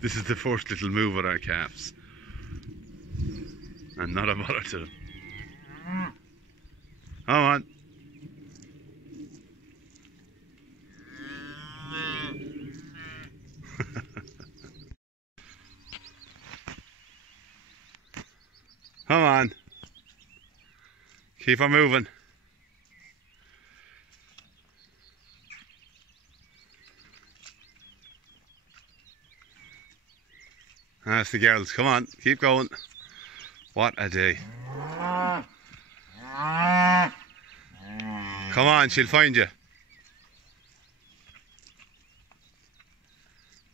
This is the first little move with our calves. And not a bother to them. Come on. Come on. Keep on moving. That's the girls. Come on, keep going. What a day. Come on, she'll find you.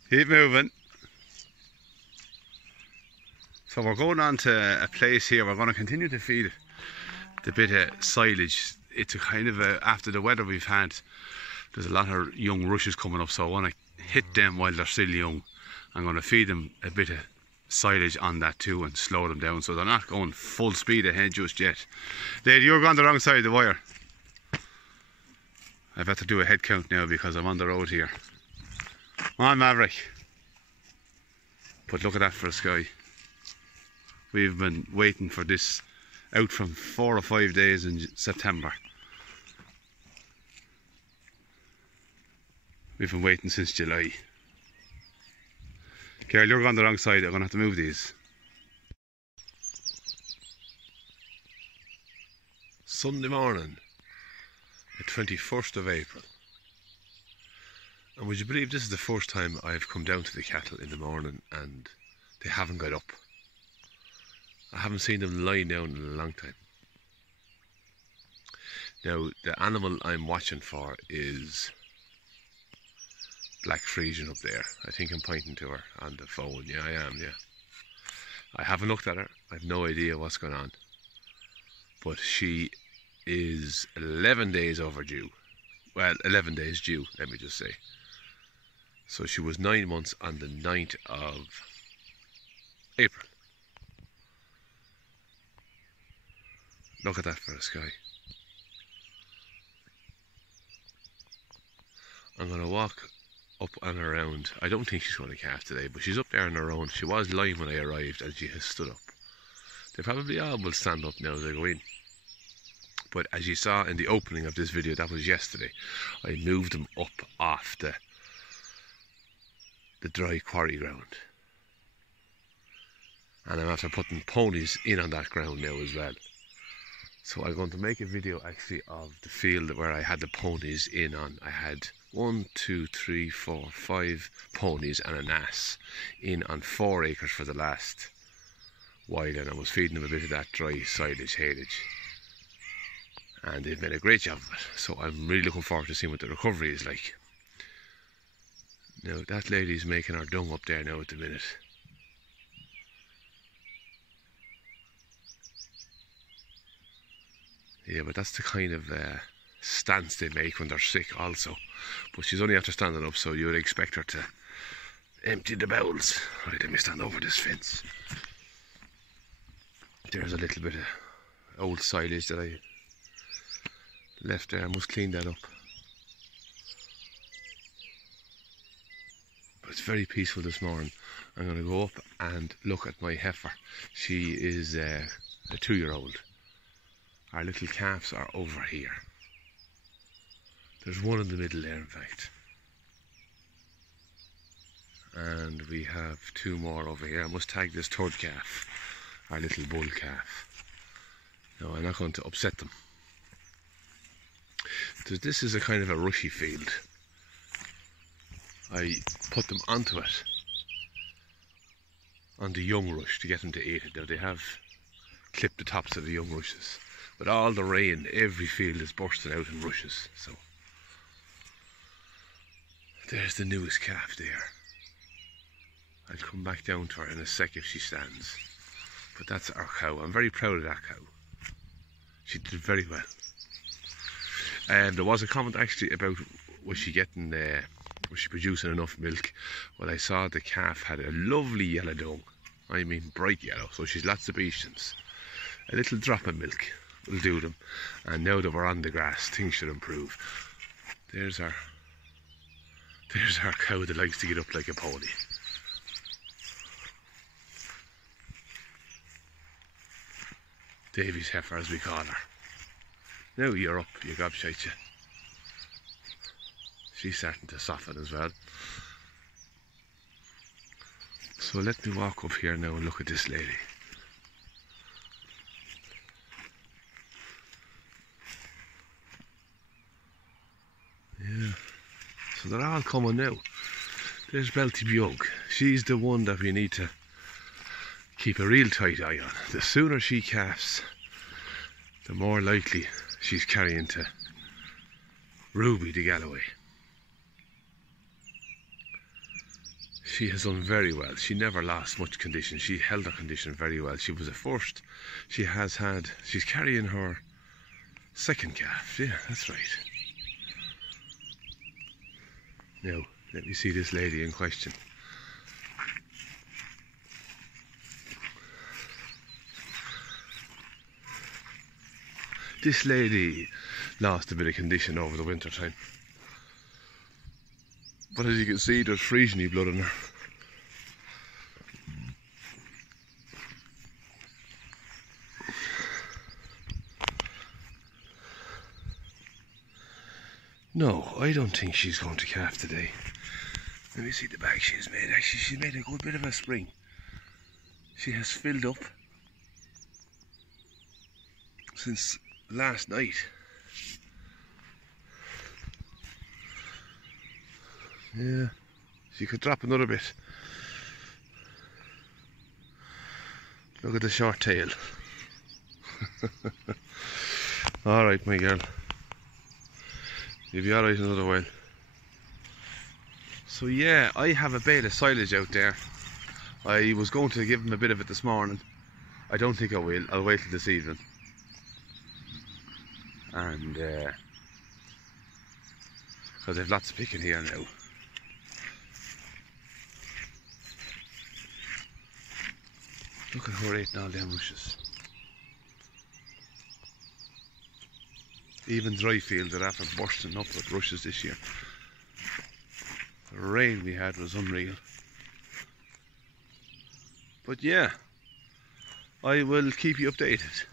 Keep moving. So we're going on to a place here. We're going to continue to feed the bit of silage. It's a kind of a, after the weather we've had, there's a lot of young rushes coming up, so I want to hit them while they're still young. I'm going to feed them a bit of silage on that too and slow them down so they're not going full speed ahead just yet. Lady, you're going the wrong side of the wire. I've had to do a head count now because I'm on the road here. Come on, Maverick. But look at that for a sky. We've been waiting for this out from 4 or 5 days in September. We've been waiting since July. Carol, you're going the wrong side. I'm going to have to move these. Sunday morning, the 21st of April. And would you believe this is the first time I've come down to the cattle in the morning and they haven't got up. I haven't seen them lying down in a long time. Now, the animal I'm watching for is Black Frisian up there. I think I'm pointing to her on the phone. Yeah, I am, yeah. I haven't looked at her. I have no idea what's going on. But she is 11 days overdue. Well, 11 days due, let me just say. So she was 9 months on the 9th of April. Look at that for a sky. I'm going to walk up and around. I don't think she's going to calf today, but she's up there on her own. She was lying when I arrived and she has stood up. They probably all will stand up now as they go in. But as you saw in the opening of this video, that was yesterday, I moved them up off the dry quarry ground. And I'm after putting ponies in on that ground now as well. So I'm going to make a video actually of the field where I had the ponies in on. I had 1, 2, 3, 4, 5 ponies and an ass in on 4 acres for the last while, and I was feeding them a bit of that dry silage haylage. And they've made a great job of it. So I'm really looking forward to seeing what the recovery is like. Now that lady's making her dung up there now at the minute. Yeah, but that's the kind of stance they make when they're sick also. But she's only after standing up, so you would expect her to empty the bowels. Right, let me stand over this fence. There's a little bit of old silage that I left there. I must clean that up. But it's very peaceful this morning. I'm going to go up and look at my heifer. She is a 2-year-old. Our little calves are over here. There's one in the middle there, in fact. And we have 2 more over here. I must tag this 3rd calf, our little bull calf. No, I'm not going to upset them. This is a kind of a rushy field. I put them onto it, on the young rush, to get them to eat it. Now they have clipped the tops of the young rushes. With all the rain, every field is bursting out in rushes. So there's the newest calf there. I'll come back down to her in a sec if she stands. But that's our cow. I'm very proud of that cow. She did very well. And there was a comment actually about was she producing enough milk? Well, I saw the calf had a lovely yellow dung. I mean bright yellow, so she's lots of patience. A little drop of milk will do them. And now that we're on the grass, things should improve. There's our There's our cow that likes to get up like a pony. Davy's heifer, as we call her. Now you're up, you gobshite you. She's starting to soften as well. So let me walk up here now and look at this lady. Yeah. So they're all coming now. There's Belty Bjug. She's the one that we need to keep a real tight eye on. The sooner she calves, the more likely she's carrying to Ruby the Galloway. She has done very well. She never lost much condition. She held her condition very well. She was a first. She's carrying her second calf. Yeah, that's right. Now, let me see this lady in question. This lady lost a bit of condition over the winter time. But as you can see, there's Frisian blood in her. No, I don't think she's going to calf today. Let me see the bag she's made. Actually, she's made a good bit of a spring. She has filled up since last night. Yeah, she could drop another bit. Look at the short tail. Alright, my girl. You'll be alright another while. So yeah, I have a bale of silage out there. I was going to give them a bit of it this morning. I don't think I will. I'll wait till this evening. And because they've lots of picking here now. Look at her eating all them rushes. Even dry fields are after bursting up with rushes this year. The rain we had was unreal. But yeah, I will keep you updated.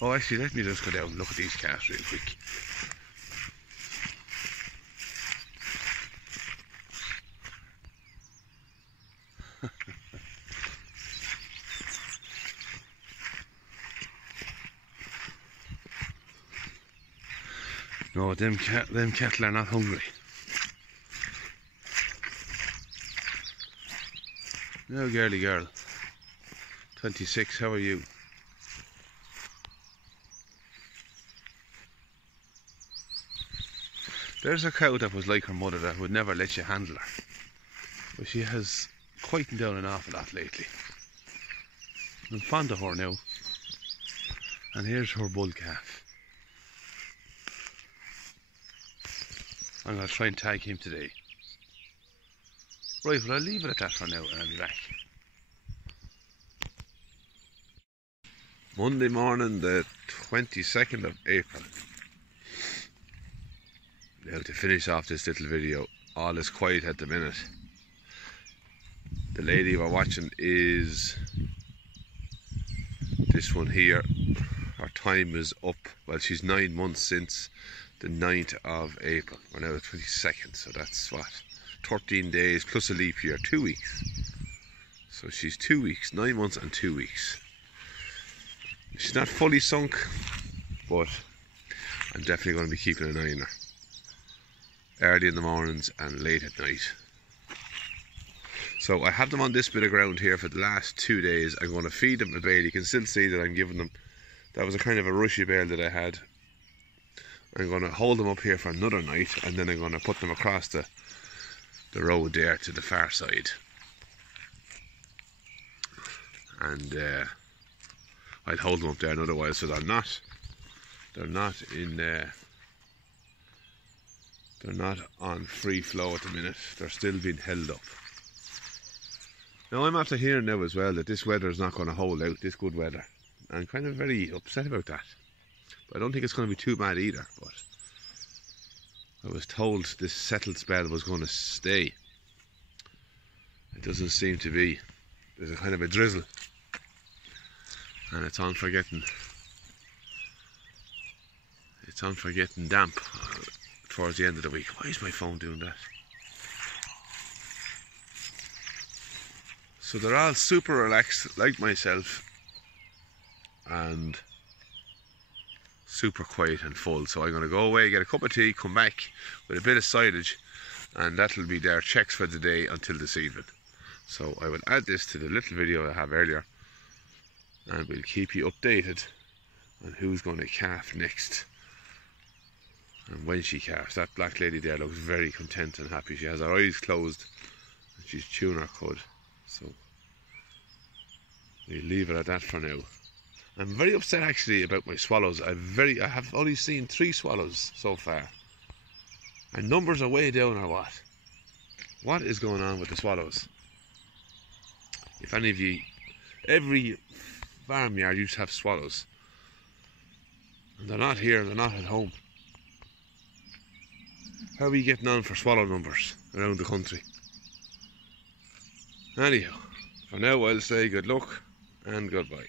Oh, actually, let me just go down and look at these calves real quick. No, them cattle are not hungry. No, girly girl. 26, how are you? There's a cow that was like her mother that would never let you handle her. But she has quietened down an awful lot lately. I'm fond of her now. And here's her bull calf. I'm going to try and tag him today. Right, well, I'll leave it at that for now and I'll be back. Monday morning, the 22nd of April. Now, to finish off this little video, all is quiet at the minute. The lady we're watching is this one here. Her time is up. Well, she's 9 months since the 9th of April. We're now the 22nd, so that's what? 13 days plus a leap year, 2 weeks. So she's 2 weeks, 9 months and 2 weeks. She's not fully sunk, but I'm definitely going to be keeping an eye on her. Early in the mornings and late at night. So I have them on this bit of ground here for the last 2 days. I'm going to feed them a bale. You can still see that I'm giving them, that was a kind of a rushy bale that I had. I'm going to hold them up here for another night, and then I'm going to put them across the road there to the far side. And I'll hold them up there another while, so they're not on free flow at the minute. They're still being held up. Now I'm after hearing now as well that this weather is not going to hold out, this good weather. I'm kind of very upset about that. But I don't think it's going to be too bad either. But I was told this settled spell was going to stay. It doesn't seem to be. There's a kind of a drizzle, and it's on for getting damp towards the end of the week. Why is my phone doing that? So they're all super relaxed like myself and super quiet and full. So I'm going to go away, get a cup of tea, come back with a bit of silage, and that'll be their checks for the day until this evening. So I will add this to the little video I have earlier, and we'll keep you updated on who's going to calf next and when she calves. That black lady there looks very content and happy. She has her eyes closed and she's chewing her cud. So we'll leave it at that for now. I'm very upset actually about my swallows. I have only seen 3 swallows so far. And numbers are way down or what? What is going on with the swallows? If any of you, every farmyard used to have swallows. And they're not here, they're not at home. How are we getting on for swallow numbers around the country? Anyhow, for now I'll say good luck and goodbye.